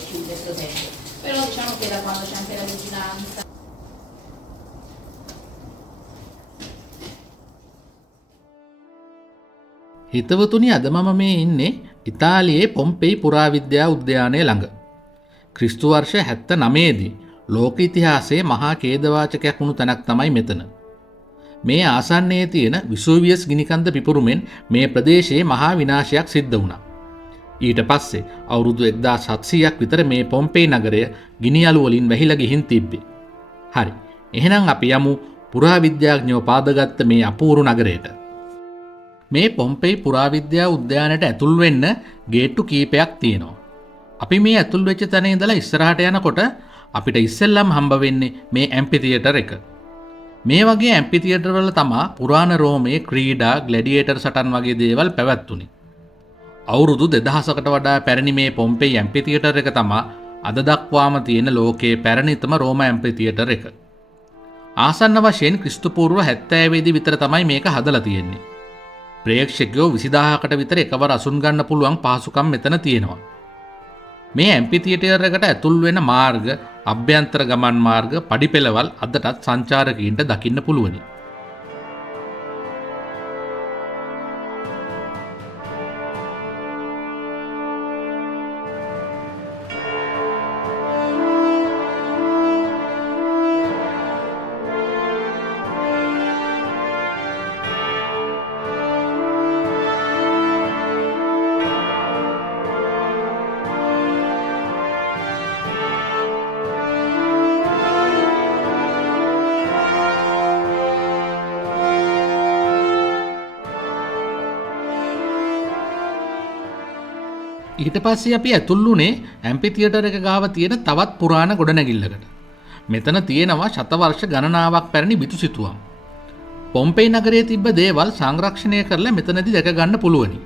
chiude sto tempo. Però diciamo che da quando c'è anche la vigilanza. හිතවතුනි අද මම මේ ඉන්නේ ඉතාලියේ පොම්පෙයි පුරාවිද්‍යා උද්‍යානය ළඟ. ක්‍රිස්තු වර්ෂ 79 දී ලෝක ඉතිහාසයේ මහා ඛේදවාචකයක් වුණු තැනක් තමයි මෙතන. මේ ආසන්නයේ තියෙන විසුවියස් ගිනිකන්ද පිපුරුමෙන් මේ ප්‍රදේශයේ මහා විනාශයක් සිද්ධ වුණා. ඊට පස්සේ අවුරුදු 1700ක් විතර මේ පොම්පෙයි නගරය ගිනි අළු වලින් වැහිලා ගිහින් තිබ්බේ. හරි. එහෙනම් අපි යමු පුරාවිද්‍යාඥයෝ පාදගත්ත මේ අපූර්ව නගරයට. මේ පොම්පෙයි පුරාවිද්‍යා උද්‍යානයට ඇතුල් වෙන්න ගේට්ටු කීපයක් තියෙනවා. අපි මේ ඇතුල් වෙච්ච තැන ඉඳලා ඉස්සරහට යනකොට අපිට ඉස්සෙල්ලම හම්බ වෙන්නේ මේ ඇම්පිතියටර් එක. මේ වගේ ඇම්පිතියටර් වල තමා පුරාණ රෝමයේ ක්‍රීඩා, ග්ලැඩියේටර් සටන් වගේ දේවල් පැවැත්තුනේ. අවුරුදු 2000කට වඩා පැරණි මේ පොම්පෙයි ඇම්පිතියටර් එක තමා අද දක්වාම තියෙන ලෝකයේ පැරණිතම රෝම ඇම්පිතියටර් එක. ආසන්න වශයෙන් ක්‍රිස්තු පූර්ව 70 දී විතර තමයි මේක හදලා තියෙන්නේ. ප්‍රේක්ෂකයෝ 20000කට විතර එකවර අසුන් ගන්න පුළුවන් පහසුකම් මෙතන තියෙනවා. මේ ඇම්පිතියටර් එකට ඇතුල් වෙන මාර්ග, අභ්‍යන්තර ගමන් මාර්ග, පඩිපෙළවල් අදටත් සංචාරකීන්ට දකින්න පුළුවනි. ඊට පස්සේ අපි ඇතුල් වුණේ ඇම්පිතියටර් එක ගාව තියෙන තවත් පුරාණ ගොඩනැගිල්ලකට. මෙතන තියෙනවා ශතවර්ෂ ගණනාවක් පැරණි බිතුසිතුවම්. පොම්පෙයි නගරයේ තිබ්බ දේවල් සංරක්ෂණය කරලා මෙතනදී දැක ගන්න පුළුවනි.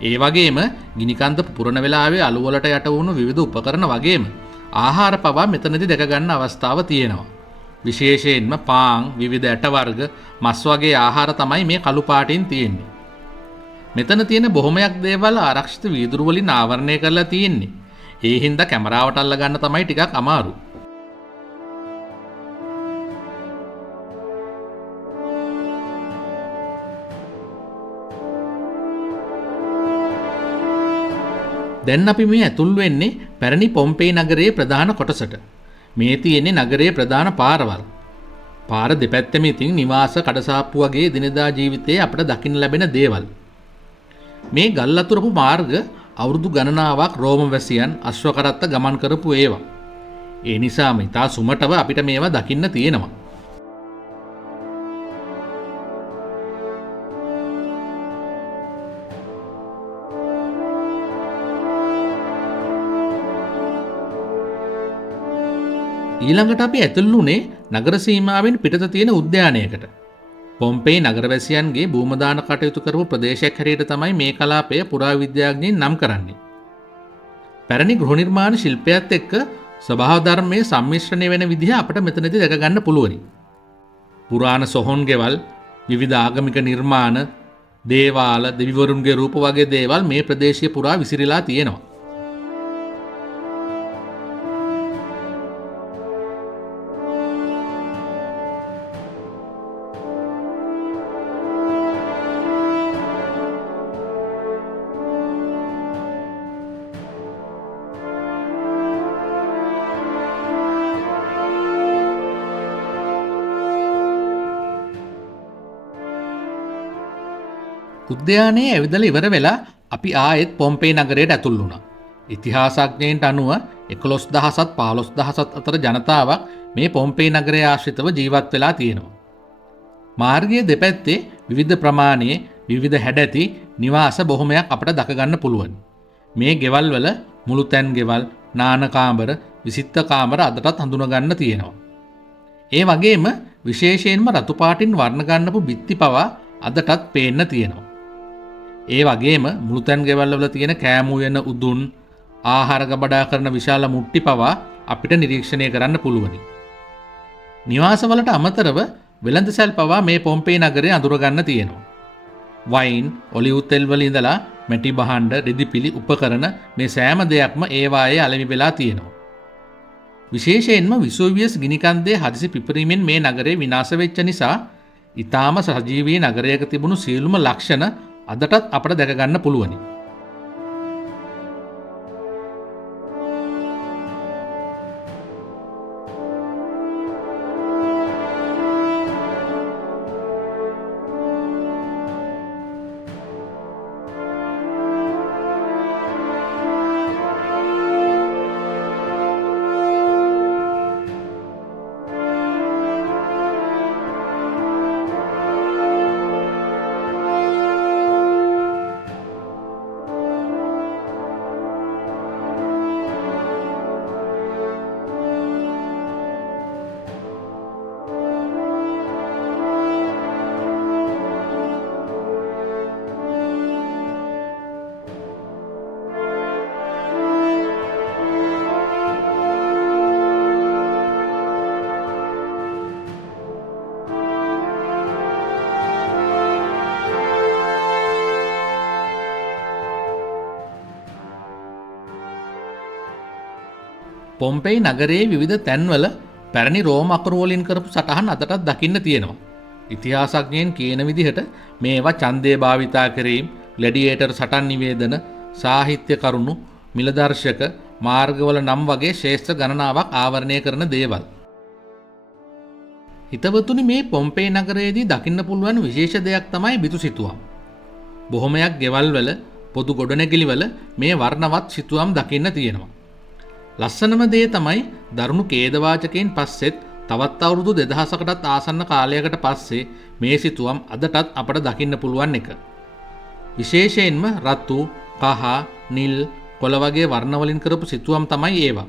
ඒ වගේම ගිනිකන්ද පුරන වෙලාවේ අළු වලට යට වුණු විවිධ උපකරණ වගේම ආහාර පවා මෙතනදී දැක ගන්න අවස්ථාව තියෙනවා. විශේෂයෙන්ම පාන්, විවිධ ඇට වර්ග, මස් වගේ ආහාර තමයි මේ කළු පාටින් තියෙන්නේ. මෙතන තියෙන බොහොමයක් දේවල් ආරක්ෂිත වීදුරු වලින් ආවරණය කරලා තියෙන්නේ. ඒ හින්දා කැමරාවට අල්ල ගන්න තමයි ටිකක් අමාරු. දැන් අපි මේ ඇතුල් වෙන්නේ පැරණි පොම්පෙයි නගරයේ ප්‍රධාන කොටසට. මේ තියෙන්නේ නගරයේ ප්‍රධාන පාරවල්. පාර දෙපැත්තෙම ඉතින් නිවාස, කඩසාප්පු වගේ දිනදා ජීවිතයේ අපිට දකින්න ලැබෙන දේවල්. මේ ගල් අතුරපු මාර්ග අවුරුදු ගණනාවක් රෝම වැසියන් අශ්ව කරත්ත ගමන් කරපු ඒවා. ඒ නිසාම ඉතා සුමටව අපිට මේවා දකින්න තියෙනවා. ඊළඟට අපි ඇතුල් වුණේ නගර සීමාවෙන් පිටත තියෙන උද්‍යානයකට. පොම්පෙයි නගරවැසියන්ගේ භූමදාන කටයුතු කරපු ප්‍රදේශයක් හැටියට තමයි මේ කලාපය පුරාවිද්‍යාඥයින් නම් කරන්නේ. පැරණි ගෘහ නිර්මාණ ශිල්පයත් එක්ක ස්වභාව ධර්මයේ සම්මිශ්‍රණය වෙන විදිහ අපිට මෙතනදී දැක ගන්න පුළුවනි. පුරාණ සොහොන් ගෙවල්, විවිධ ආගමික නිර්මාණ, දේවාල, දෙවිවරුන්ගේ රූප වගේ දේවල් මේ ප්‍රදේශය පුරා විසිරීලා තියෙනවා. උද්‍යානයේ ඇවිදලා ඉවර වෙලා අපි ආයෙත් පොම්පෙයි නගරයට ඇතුල් වුණා. ඉතිහාසඥයින්ට අනුව 11000ත් 15000ත් අතර ජනතාවක් මේ පොම්පෙයි නගරය ආශ්‍රිතව ජීවත් වෙලා තියෙනවා. මාර්ගයේ දෙපැත්තේ විවිධ ප්‍රමාණයේ විවිධ හැඩැති නිවාස බොහොමයක් අපට දක ගන්න පුළුවන්. මේ ගෙවල් වල මුළුතැන් ගෙවල්, නාන කාමර, විසිත්ත කාමර අදටත් හඳුනා ගන්න තියෙනවා. ඒ වගේම විශේෂයෙන්ම රතු පාටින් වර්ණ ගන්නපු බිත්ති පවා අදටත් පේන්න තියෙනවා. ඒ වගේම මුළුතැන් ගෙවල් වල තියෙන කෑම උයන උදුන්, ආහාර ගබඩා කරන විශාල මුට්ටි පවා අපිට නිරීක්ෂණය කරන්න පුළුවනි. නිවාසවලට අමතරව වෙළඳසැල් පවා මේ පොම්පෙයි නගරේ අඳුර ගන්න තියෙනවා. වයින්, ඔලිව් තෙල් වල ඉඳලා මැටි භාණ්ඩ, රිදිපිලි උපකරණ මේ සෑම දෙයක්ම ඒවායේ අලෙවි වෙලා තියෙනවා. විශේෂයෙන්ම විසුවියස් ගිනිකන්දේ හදිසි පිපිරීමෙන් මේ නගරය විනාශ වෙච්ච නිසා ඊටාම සජීවී නගරයක තිබුණු සියලුම ලක්ෂණ අදටත් අපට දැක ගන්න පුළුවනි. පොම්පෙයි නගරයේ විවිධ තැන්වල පැරණි රෝම අකුරු වලින් කරපු සටහන් අදටත් දකින්න තියෙනවා. ඉතිහාසඥයන් කියන විදිහට මේවා ඡන්දය භාවිතා කිරීම, ග්ලැඩියේටර් සටන් නිවේදන, සාහිත්‍ය කරුණු, මිලදර්ශක, මාර්ගවල නම් වගේ ශේෂ්ත්‍ර ගණනාවක් ආවරණය කරන දේවල්. හිතවතුනි, මේ පොම්පෙයි නගරයේදී දකින්න පුළුවන් විශේෂ දෙයක් තමයි බිතු සිතුවම්. බොහොමයක් ගෙවල් වල, පොදු ගොඩනැගිලි වල මේ වර්ණවත් සිතුවම් දකින්න තියෙනවා. ලස්සනම දේ තමයි දරුණු ඛේදවාචකයෙන් පස්සෙත් තවත් අවුරුදු 2000කටත් ආසන්න කාලයකට පස්සේ මේ සිතුවම් අදටත් අපට දකින්න පුළුවන් එක. විශේෂයෙන්ම රතු, කහ, නිල්, කොළ වගේ වර්ණ වලින් කරපු සිතුවම් තමයි ඒවා.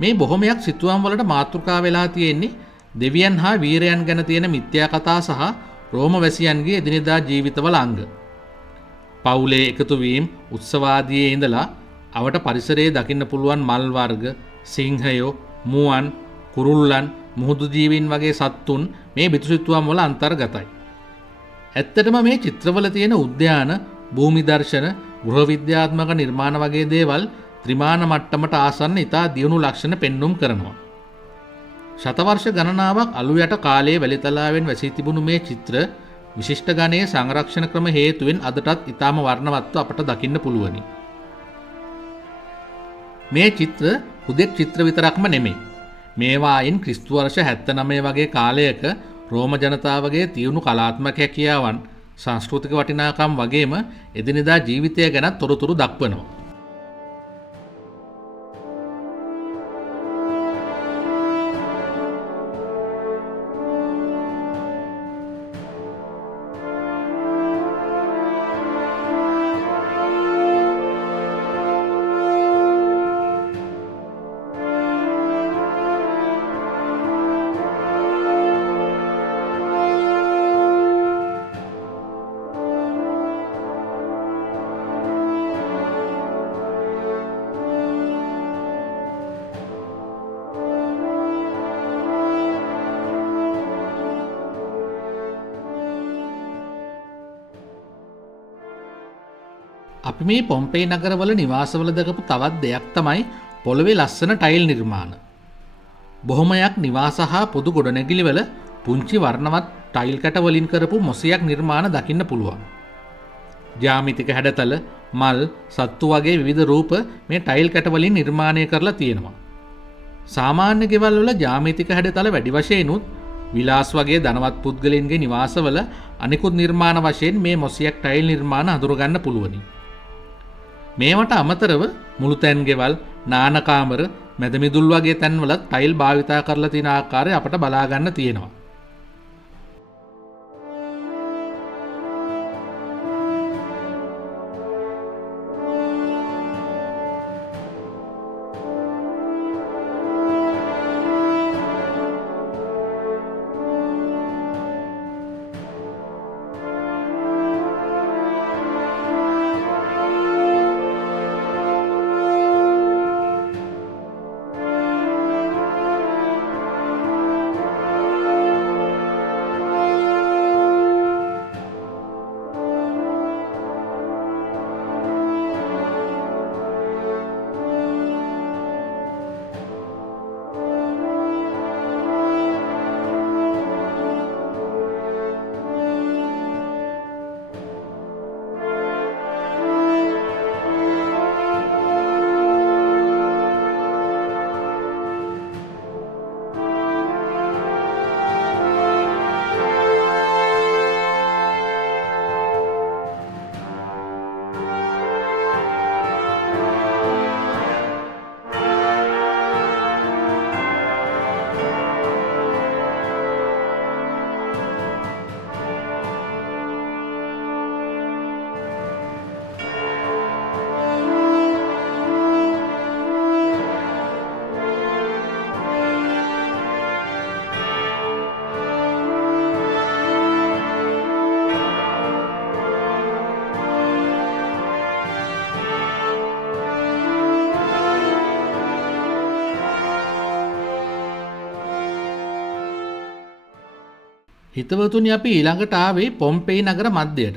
මේ බොහොමයක් සිතුවම් වලට මාතෘකා වෙලා තියෙන්නේ දෙවියන් හා වීරයන් ගැන තියෙන මිත්‍යා කතා සහ රෝම වැසියන්ගේ එදිනෙදා ජීවිතවල අංග. පවුලේ එකතු වීම, උත්සවාදියේ ඉඳලා අවට පරිසරයේ දකින්න පුළුවන් මල් වර්ග, සිංහයෝ, මුවන්, කුරුල්ලන්, මුහුදු ජීවීන් වගේ සත්තුන් මේ බිතුසිතුවම් වල අන්තර්ගතයි. ඇත්තටම මේ චිත්‍රවල තියෙන උද්‍යාන, භූමි දර්ශන, ගෘහ විද්‍යාත්මක නිර්මාණ වගේ දේවල් ත්‍රිමාන මට්ටමට ආසන්න ඉතා දියුණු ලක්ෂණ පෙන්눔 කරනවා. ශතවර්ෂ ගණනාවක් අලු යට කාලයේ වැලිතලාවෙන් වැසී තිබුණු මේ චිත්‍ර විශිෂ්ට ගණයේ සංරක්ෂණ ක්‍රම හේතුවෙන් අදටත් ඉතාම වර්ණවත්ව අපට දකින්න පුළුවනි. මේ චිත්‍ර හුදෙක් චිත්‍ර විතරක්ම නෙමෙයි. මේවායින් ක්‍රිස්තු වර්ෂ 79 වගේ කාලයක රෝම ජනතාවගේ තියුණු කලාත්මක හැකියාවන්, සංස්කෘතික වටිනාකම් වගේම එදිනෙදා ජීවිතය ගැන තොරතුරු දක්වනවා. අපි මේ පොම්පෙයි නගරවල නිවාසවල දකපු තවත් දෙයක් තමයි පොළවේ ලස්සන ටයිල් නිර්මාණ. බොහොමයක් නිවාස හා පොදු ගොඩනැගිලිවල පුංචි වර්ණවත් ටයිල් කැට වලින් කරපු මොසයක් නිර්මාණ දකින්න පුළුවන්. ජ්‍යාමිතික හැඩතල, මල්, සත්තු වගේ විවිධ රූප මේ ටයිල් කැට වලින් නිර්මාණය කරලා තියෙනවා. සාමාන්‍ය ගෙවල් වල ජ්‍යාමිතික හැඩතල වැඩි වශයෙන්ුත් විලාස් වගේ ධනවත් පුද්ගලයන්ගේ නිවාසවල අනිකුත් නිර්මාණ වශයෙන් මේ මොසයක් ටයිල් නිර්මාණ හඳුරගන්න පුළුවනි. මේවට අමතරව මුළු තැන් ගෙවල්, නාන කාමර, මැදමිදුල් වගේ තැන්වල ටයිල් භාවිතා කරලා තියෙන ආකාරය අපට බලා ගන්න තියෙනවා. හිතවතුනි අපි ඊළඟට ආවේ පොම්පෙයි නගර මැදයට.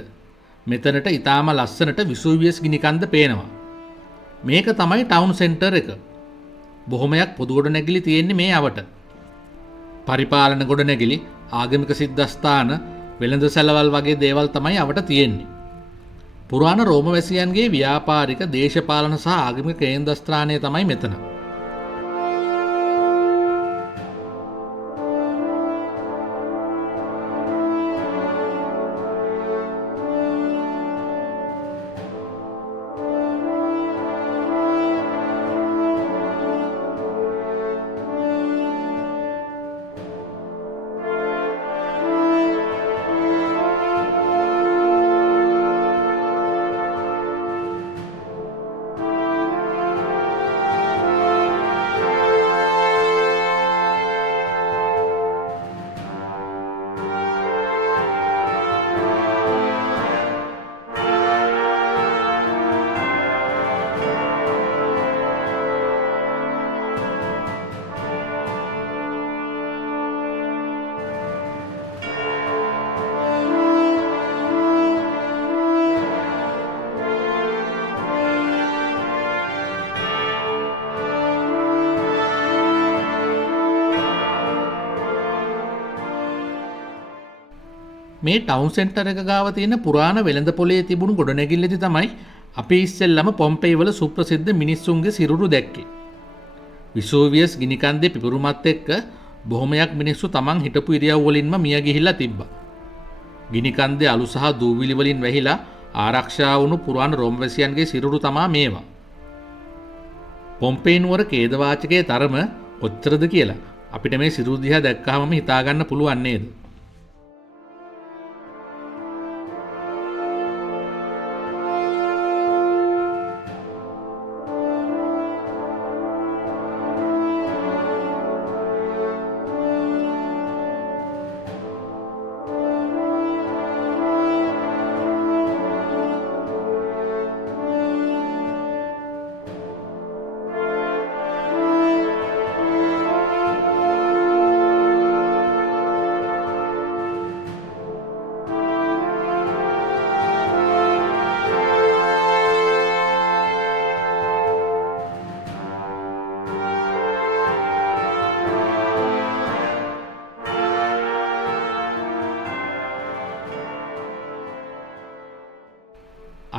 මෙතනට ඊටාම ලස්සනට විසුවියස් ගිනිකන්ද පේනවා. මේක තමයි ටවුන් සෙන්ටර් එක. බොහොමයක් පොදු ගොඩනැගිලි තියෙන්නේ මේ අවට. පරිපාලන ගොඩනැගිලි, ආගමික සිද්ධස්ථාන, වෙළඳ සැලවල් වගේ දේවල් තමයි අවට තියෙන්නේ. පුරාණ රෝම වැසියන්ගේ ව්‍යාපාරික, දේශපාලන සහ ආගමික කේන්ද්‍රස්ථානය තමයි මෙතන. මේ ටවුන් සෙන්ටර් එක ගාව තියෙන පුරාණ වෙළඳ පොලේ තිබුණු ගොඩනැගිල්ලේදී තමයි අපි ඉස්සෙල්ලම පොම්පෙයි වල සුප්‍රසිද්ධ මිනිස්සුන්ගේ සිරුරු දැක්කේ. විසුවියස් ගිනිකන්දේ පිපුරුමත් එක්ක බොහොමයක් මිනිස්සු තමන් හිටපු ඉරියව් වලින්ම මිය ගිහිල්ලා තිබ්බා. ගිනිකන්දේ අලු සහ දූවිලි වලින් වැහිලා ආරක්ෂා වුණු පුරාණ රෝමවැසියන්ගේ සිරුරු තමා මේවා. පොම්පෙයි නුවර ඛේදවාචකයේ තරම කොච්චරද කියලා අපිට මේ සිරුරු දිහා දැක්කහම හිතා ගන්න පුළුවන් නේද?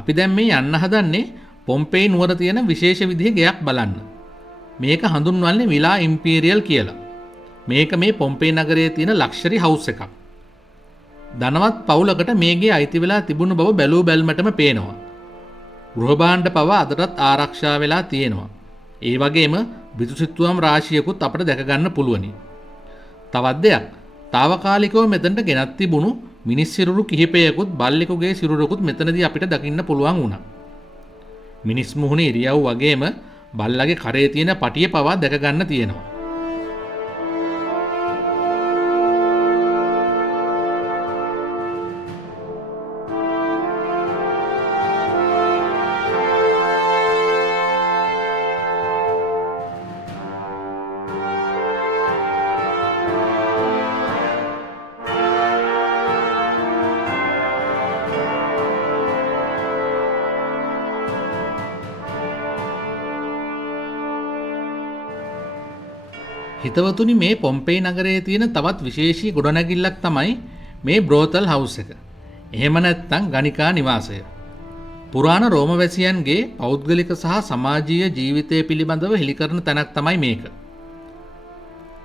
අපි දැන් මේ යන්න හදන්නේ පොම්පෙයි නුවර තියෙන විශේෂ විදිහේ ගෙයක් බලන්න. මේක හඳුන්වන්නේ විලා ඉම්පීරියල් කියලා. මේක මේ පොම්පෙයි නගරයේ තියෙන ලක්ෂරි හවුස් එකක්. ධනවත් පවුලකට මේ ගේ අයිති වෙලා තිබුණු බව බැලූ බැල්මටම පේනවා. ගෘහ භාණ්ඩ පවා අදටත් ආරක්ෂා වෙලා තියෙනවා. ඒ වගේම බිතුසිතුවම් රාශියකුත් අපිට දැක ගන්න පුළුවනි. තවත් දෙයක්, తాවකාලිකව මෙතනට ගෙනත් තිබුණු මිනිස් සිරුරු කිහිපයකුත් බල්ලෙකුගේ සිරුරකුත් මෙතනදී අපිට දකින්න පුළුවන් වුණා. මිනිස් මුහුණේ ඉරියව් වගේම බල්ලගේ කරේ තියෙන පටිය පවා දැක ගන්න තියෙනවා. හිතවතුනි මේ පොම්පෙයි නගරයේ තියෙන තවත් විශේෂී ගොඩනැගිල්ලක් තමයි මේ බ්‍රෝතල් හවුස් එක. එහෙම නැත්නම් ගණිකා නිවාසය. පුරාණ රෝමවැසියන්ගේ පෞද්ගලික සහ සමාජීය ජීවිතය පිළිබඳව හෙළිකරන තැනක් තමයි මේක.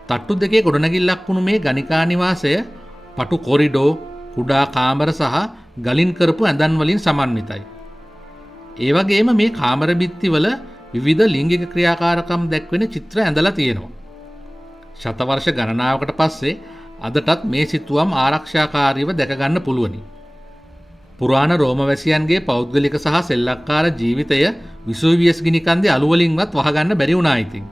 තට්ටු දෙකේ ගොඩනැගිල්ලක් වුණු මේ ගණිකා නිවාසය පටු කොරිඩෝ, කුඩා කාමර සහ ගලින් කරපු ඇඳන් වලින් සමන්විතයි. ඒ වගේම මේ කාමර බිත්තිවල විවිධ ලිංගික ක්‍රියාකාරකම් දැක්වෙන චිත්‍ර ඇඳලා තියෙනවා. ශතවර්ෂ ගණනාවකට පස්සේ අදටත් මේ සිතුවම් ආරක්ෂාකාරීව දැක ගන්න පුළුවනි. පුරාණ රෝමවැසියන්ගේ පෞද්ගලික සහ සෙල්ලක්කාර ජීවිතය විසුවියස් ගිනිකන්දේ අළු වලින්වත් වහගන්න බැරි වුණා ඉතින්.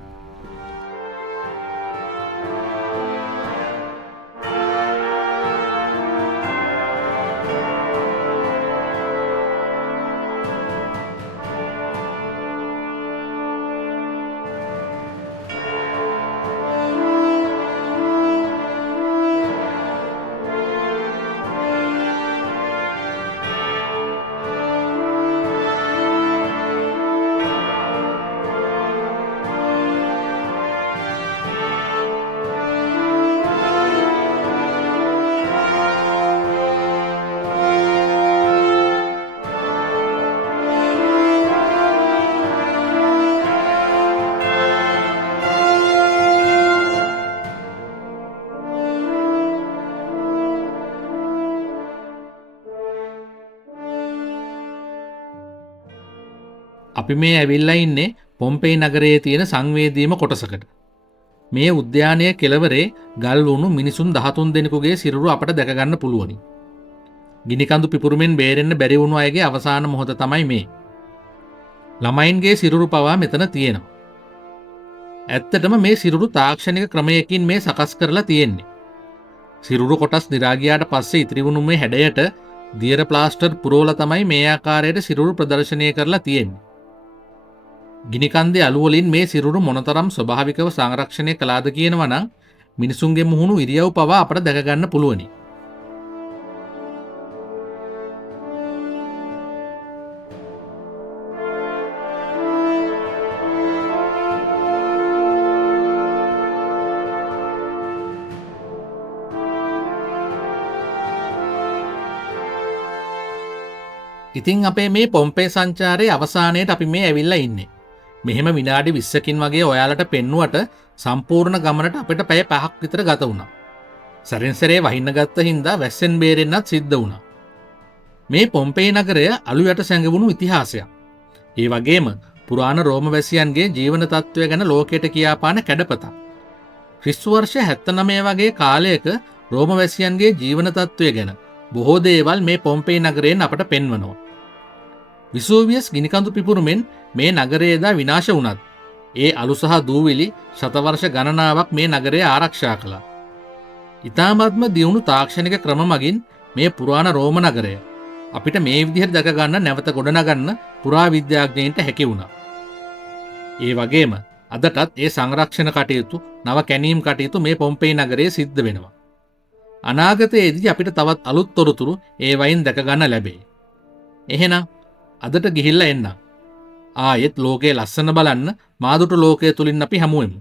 අපි මේ ඇවිල්ලා ඉන්නේ පොම්පෙයි නගරයේ තියෙන සංවේදීම කොටසකට. මේ උද්‍යානයේ කෙළවරේ ගල් වුණු මිනිසුන් 13 දෙනෙකුගේ සිරුරු අපට දැක ගන්න පුළුවනි. ගිනිකඳු පිපුරුමෙන් බේරෙන්න බැරි වුණු අයගේ අවසාන මොහොත තමයි මේ. ළමයින්ගේ සිරුරු පවා මෙතන තියෙනවා. ඇත්තටම මේ සිරුරු තාක්ෂණික ක්‍රමයකින් මේ සකස් කරලා තියෙන්නේ. සිරුරු කොටස් දිරා ගියාට පස්සේ ඉතිරි වුණු මේ හැඩයට දියර ප්ලාස්ටර් පුරවලා තමයි මේ ආකාරයට සිරුරු ප්‍රදර්ශනය කරලා තියෙන්නේ. ගිනිකන්දේ අළු වලින් මේ සිරුරු මොනතරම් ස්වභාවිකව සංරක්ෂණය කළාද කියනවා නම් මිනිසුන්ගේ මුහුණු ඉරියව් පවා අපට දැක ගන්න පුළුවනි. ඉතින් අපේ මේ පොම්පේ සංචාරයේ අවසානයේට අපි මේ ඇවිල්ලා ඉන්නේ. මෙහෙම විනාඩි 20කින් වගේ ඔයාලට පෙන්නුවට සම්පූර්ණ ගමනට අපිට පැය 5ක් විතර ගත වුණා. සැරෙන් සැරේ වහින්න ගත්ත හින්දා වැස්සෙන් බේරෙන්නත් සිද්ධ වුණා. මේ පොම්පේ නගරය අලු යට සැඟවුණු ඉතිහාසයක්. ඒ වගේම පුරාණ රෝම වැසියන්ගේ ජීවන තත්ත්වය ගැන ලෝකයට කියාපාන කැඩපතක්. ක්‍රිස්තු වර්ෂ 79 වගේ කාලයක රෝම වැසියන්ගේ ජීවන තත්ත්වය ගැන බොහෝ දේවල් මේ පොම්පේ නගරයෙන් අපට පෙන්වනවා. විසූවියස් ගිනිකඳු පිපුරුමෙන් මේ නගරය එදා විනාශ වුණත් ඒ අලු සහ දූවිලි ශතවර්ෂ ගණනාවක් මේ නගරය ආරක්ෂා කළා. ඉතාමත්ම දියුණු තාක්ෂණික ක්‍රම මගින් මේ පුරාණ රෝම නගරය අපිට මේ විදිහට දැක ගන්න නැවත ගොඩනගන්න පුරාවිද්‍යාඥයින්ට හැකි වුණා. ඒ වගේම අදටත් ඒ සංරක්ෂණ කටයුතු නව කැණීම් කටයුතු මේ පොම්පෙයි නගරයේ සිද්ධ වෙනවා. අනාගතයේදී අපිට තවත් අලුත් තොරතුරු ඒ වයින් දැක ගන්න ලැබේ. එහෙනම් අදට ගිහිල්ලා එන්න. ආයෙත් ලෝකයේ ලස්සන බලන්න මාදුට ලෝකයේ තුලින් අපි හමු වෙමු.